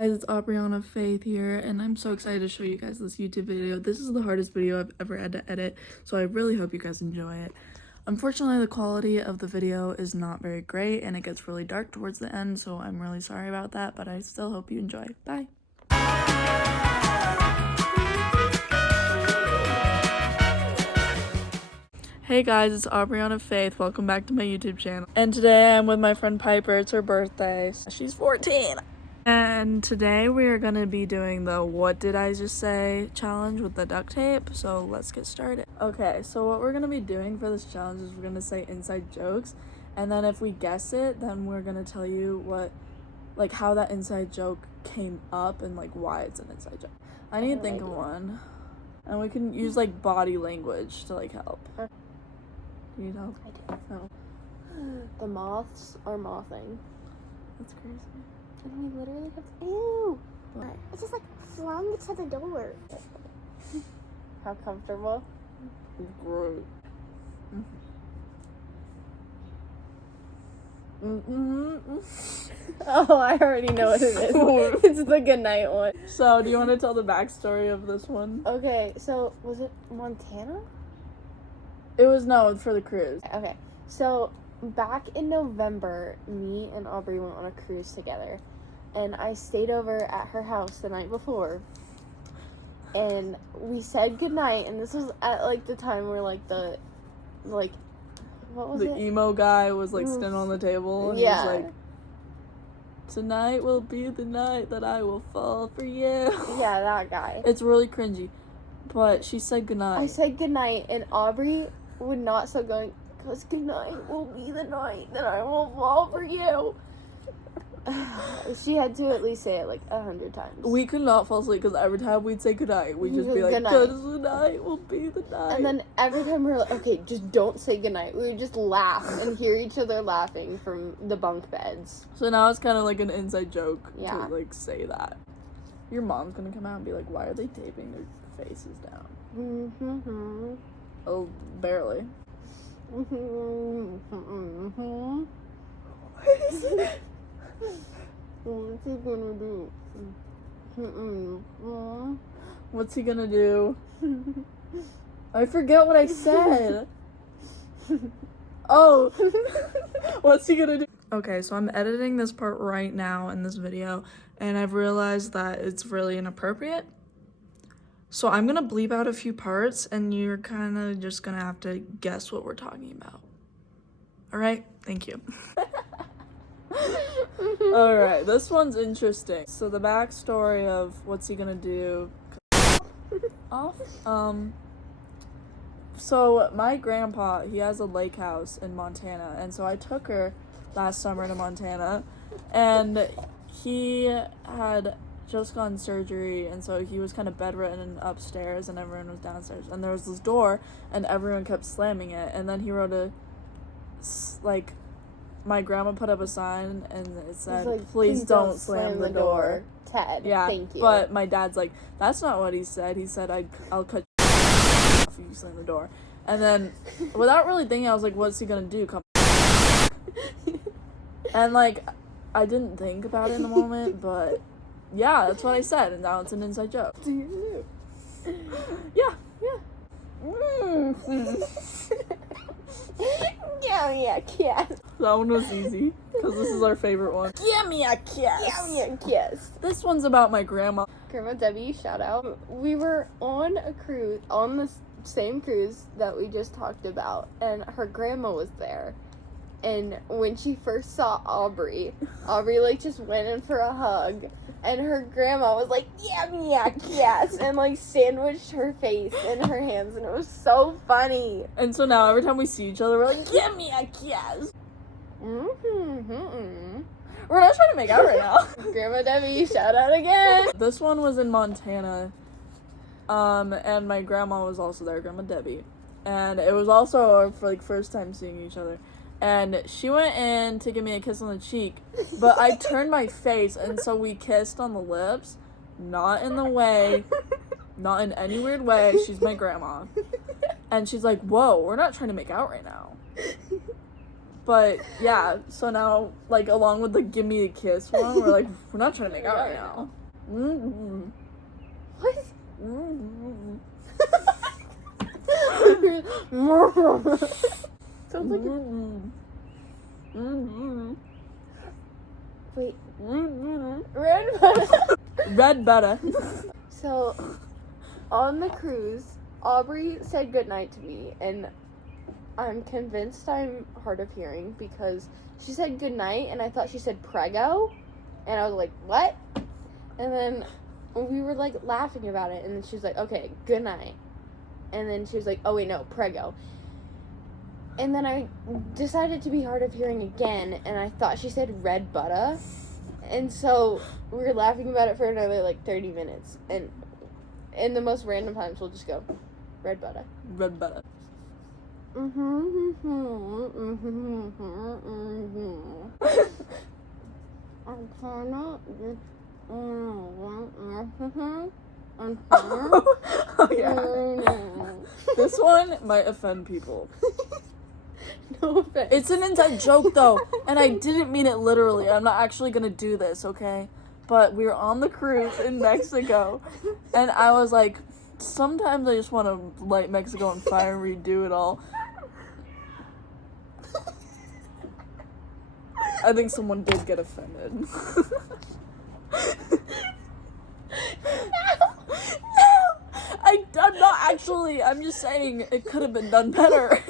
Guys, it's Aubriana Faith here, and I'm so excited to show you guys this YouTube video. This is the hardest video I've ever had to edit, so I really hope you guys enjoy it. Unfortunately, the quality of the video is not very great, and it gets really dark towards the end, so I'm really sorry about that, but I still hope you enjoy. Bye! Hey guys, it's Aubriana Faith. Welcome back to my YouTube channel. And today I'm with my friend Piper. It's her birthday. She's 14. And today we are going to be doing the What Did I Just Say challenge with the duct tape. So let's get started. Okay, so what we're going to be doing for this challenge is we're going to say inside jokes. And then if we guess it, then we're going to tell you how that inside joke came up and why it's an inside joke. I need to think of one. And we can use body language to help. Do you need help? I do. Oh. The moths are mothing. That's crazy. And we literally have to. Ew! It's just flung to the door. How comfortable? Great. Oh, I already know what it is. It's the goodnight one. So, do you want to tell the backstory of this one? Okay, so was it Montana? It was for the cruise. Okay, so back in November, me and Aubrey went on a cruise together, and I stayed over at her house the night before, and we said goodnight, and this was at the time where what was it? The emo guy was sitting on the table, and he was like, "Tonight will be the night that I will fall for you." Yeah, that guy. It's really cringy, but she said goodnight. I said goodnight, and Aubrey would not stop going, "'Cause goodnight will be the night that I will fall for you." She had to at least say it 100 times. We could not fall asleep because every time we'd say goodnight, we'd just be like, "'Cause the night will be the night." And then every time we were like, "Okay, just don't say goodnight," we would just laugh and hear each other laughing from the bunk beds. So now it's kind of like an inside joke Yeah. to say that. Your mom's gonna come out and be like, "Why are they taping their faces down?" Mm-hmm. Oh, barely. Mm-hmm. What's he gonna do? Mm-mm. What's he gonna do? I forget what I said. Oh, what's he gonna do? Okay, so I'm editing this part right now in this video, and I've realized that it's really inappropriate. So I'm gonna bleep out a few parts, and you're kind of just gonna have to guess what we're talking about. All right? Thank you. All right, this one's interesting. So the backstory of what's he gonna do off? So my grandpa, he has a lake house in Montana, and so I took her last summer to Montana, and he had just gotten surgery, and so he was kind of bedridden upstairs, and everyone was downstairs, and there was this door, and everyone kept slamming it, and then he wrote my grandma put up a sign, and it said, "Please don't slam the door. Ted." Yeah, thank you. But my dad's like, "That's not what he said. He said, I'll cut off if you slam the door." And then, without really thinking, I was like, "What's he gonna do? Come?" And I didn't think about it in the moment, but yeah, that's what I said, and now it's an inside joke. Yeah. Give me a kiss. That one was easy, because this is our favorite one. Give me a kiss. Give me a kiss. This one's about my grandma. Grandma Debbie, shout out. We were on a cruise, on the same cruise that we just talked about, and her grandma was there. And when she first saw Aubrey just went in for a hug, and her grandma was like, "Give me a kiss," and sandwiched her face in her hands, and it was so funny. And so now every time we see each other, we're like, "Give me a kiss." Mm-hmm. We're not trying to make out right now. Grandma Debbie, shout out again. This one was in Montana, and my grandma was also there, Grandma Debbie, and it was also our first time seeing each other. And she went in to give me a kiss on the cheek, but I turned my face, and so we kissed on the lips, not in any weird way. She's my grandma. And she's like, "Whoa, we're not trying to make out right now." But yeah, so now, like, along with the give me a kiss one, we're like, we're not trying to make out right now. Mm-hmm. What? Mm-hmm. Sounds like wait. Red butter. So, on the cruise, Aubrey said goodnight to me, and I'm convinced I'm hard of hearing because she said goodnight, and I thought she said prego, and I was like, what? And then we were, like, laughing about it, and then she was like, okay, goodnight. And then she was like, oh, wait, no, prego. And then I decided to be hard of hearing again, and I thought she said red butter. And so we were laughing about it for another, like, 30 minutes. And in the most random times, we'll just go, red butter. Red butter. I'm Oh, yeah. This one might offend people. No offense. It's an inside joke, though, and I didn't mean it literally. I'm not actually gonna do this, okay? But we were on the cruise in Mexico, and I was like, sometimes I just want to light Mexico on fire and redo it all. I think someone did get offended. I'm not actually. I'm just saying it could have been done better.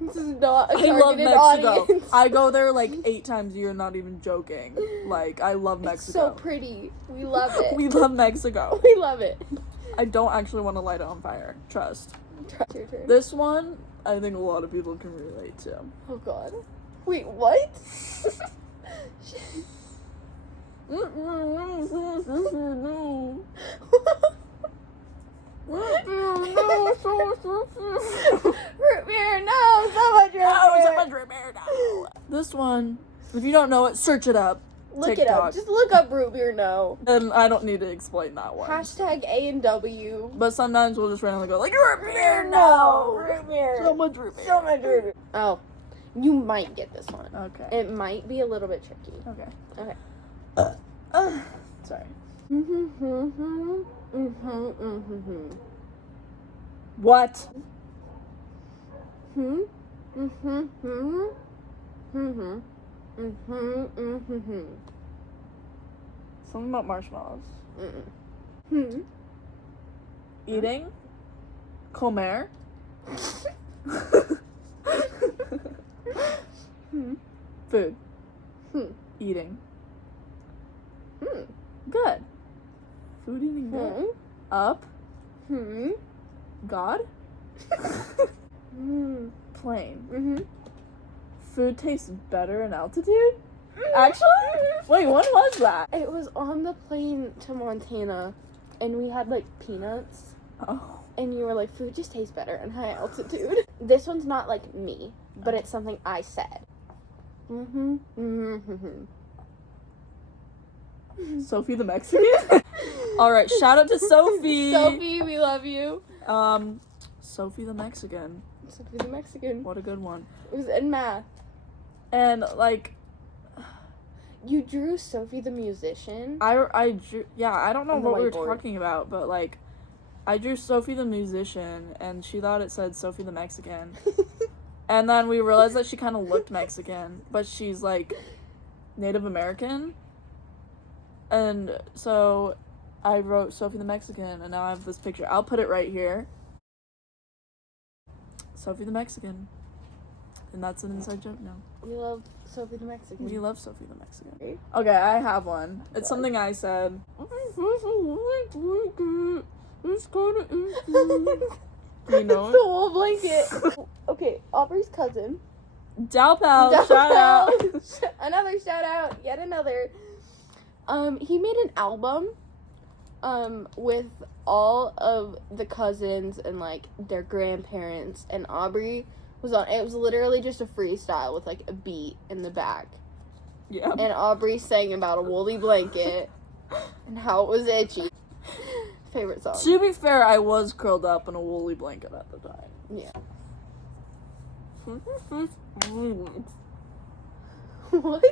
This is not a I love targeted Mexico. audience. I go there like 8 times a year, not even joking. Like, I love It's Mexico. so pretty. We love it. We love Mexico. We love it. I don't actually want to light it on fire. Trust. Your turn. This one, I think a lot of people can relate to. Oh god. Wait, what? Root beer, no, so much root beer. This one, if you don't know it, search it up. Look it TikTok. up. Just look up root beer, no. And I don't need to explain that one. Hashtag A&W. But sometimes we'll just randomly go like, root beer, no! Root beer. So much root beer. So much root beer. Oh, you might get this one. Okay. It might be a little bit tricky. Okay. Okay. Sorry. Mhm. What? Something about marshmallows. Eating. Comer. Food. Eating. Good. Food eating good. Up. God. Plane. Food tastes better in altitude? Actually? Wait, when was that? It was on the plane to Montana, and we had, like, peanuts. Oh. And you were like, food just tastes better in high altitude. This one's not like me, but it's something I said. Sophie the Mexican? Alright, shout out to Sophie! Sophie, we love you. Sophie the Mexican. Sophie the Mexican. What a good one. It was in math. And, like... You drew Sophie the musician? I drew... Yeah, I don't know On the what we were whiteboard. talking about, but, like... I drew Sophie the musician, and she thought it said Sophie the Mexican. And then we realized that she kind of looked Mexican, but she's, like, Native American. And so I wrote Sophie the Mexican, and now I have this picture. I'll put it right here. Sophie the Mexican. And that's an inside joke now. We love Sophie the Mexican. We love Sophie the Mexican. Okay, I have one. It's something I said. It's kind of you know The wool blanket. Okay, Aubrey's cousin. Dalpal, shout out. Another shout out. Yet another. He made an album with all of the cousins and, like, their grandparents, and Aubrey was on. It was literally just a freestyle with, like, a beat in the back. Yeah. And Aubrey sang about a woolly blanket and how it was itchy. Favorite song. To be fair, I was curled up in a woolly blanket at the time. Yeah. What?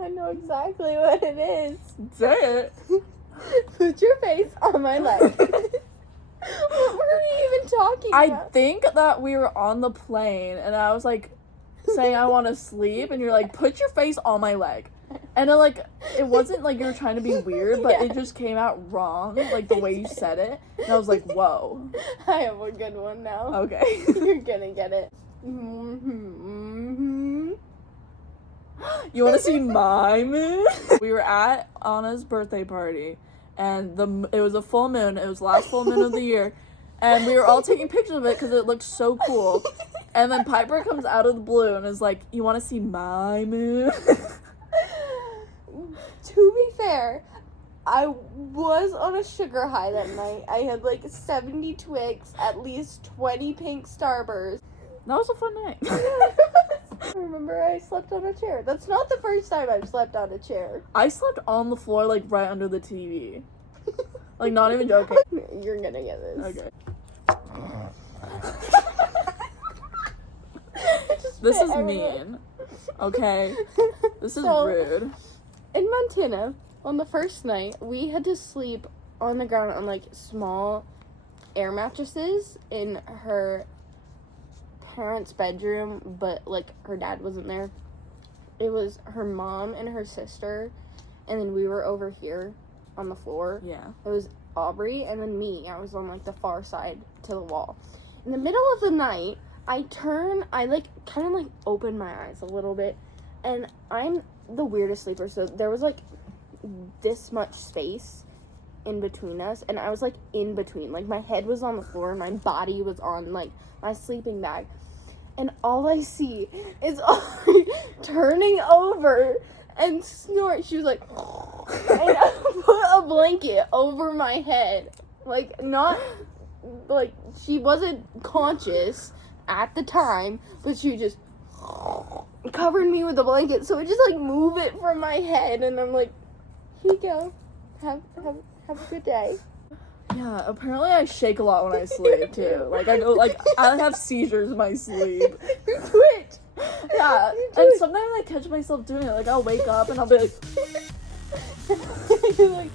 I know exactly what it is. Say it. Put your face on my leg. What were we even talking I about? think that we were on the plane and I was like saying I want to sleep and you're like, put your face on my leg. And then like it wasn't like you were trying to be weird, but it just came out wrong, like the way you said it. And I was like, whoa. I have a good one now. Okay. You're gonna get it. Mm-hmm. You want to see my moon? We were at Anna's birthday party, and it was a full moon. It was the last full moon of the year, and we were all taking pictures of it because it looked so cool. And then Piper comes out of the blue and is like, "You want to see my moon?" To be fair, I was on a sugar high that night. I had like 70 Twix, at least 20 pink Starbursts. That was a fun night. I remember I slept on a chair. That's not the first time I've slept on a chair. I slept on the floor, like right under the TV. Like, not even joking. You're gonna get this. Okay. This is mean. Okay. This is rude. In Montana, on the first night, we had to sleep on the ground on like small air mattresses in her parents' bedroom, but like her dad wasn't there. It was her mom and her sister, and then we were over here on the floor. Yeah. It was Aubrey and then me. I was on like the far side to the wall. In the middle of the night, I like kind of like open my eyes a little bit, and I'm the weirdest sleeper, so there was like this much space in between us, and I was like in between, like my head was on the floor and my body was on like my sleeping bag, and all I see is Aubrey turning over and snort. She was like and I put a blanket over my head, like not like she wasn't conscious at the time, but she just covered me with a blanket, so I just like move it from my head, and I'm like, here you go, have a good day. Yeah, apparently I shake a lot when I sleep too. Like I have seizures in my sleep. You twitch. Yeah, and sometimes I catch myself doing it. Like I'll wake up and I'll be like, you're like,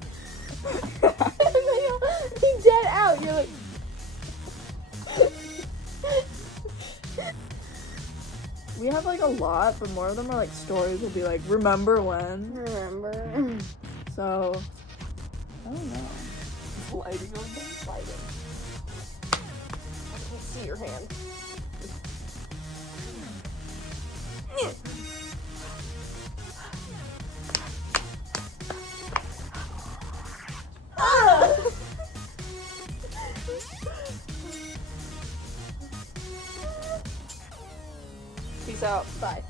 and then you'll be dead out. You're like. We have like a lot, but more of them are like stories. Will be like, remember when? Remember. So, I don't know. Lighting on the lighting. I can see your hand. Peace out. Bye.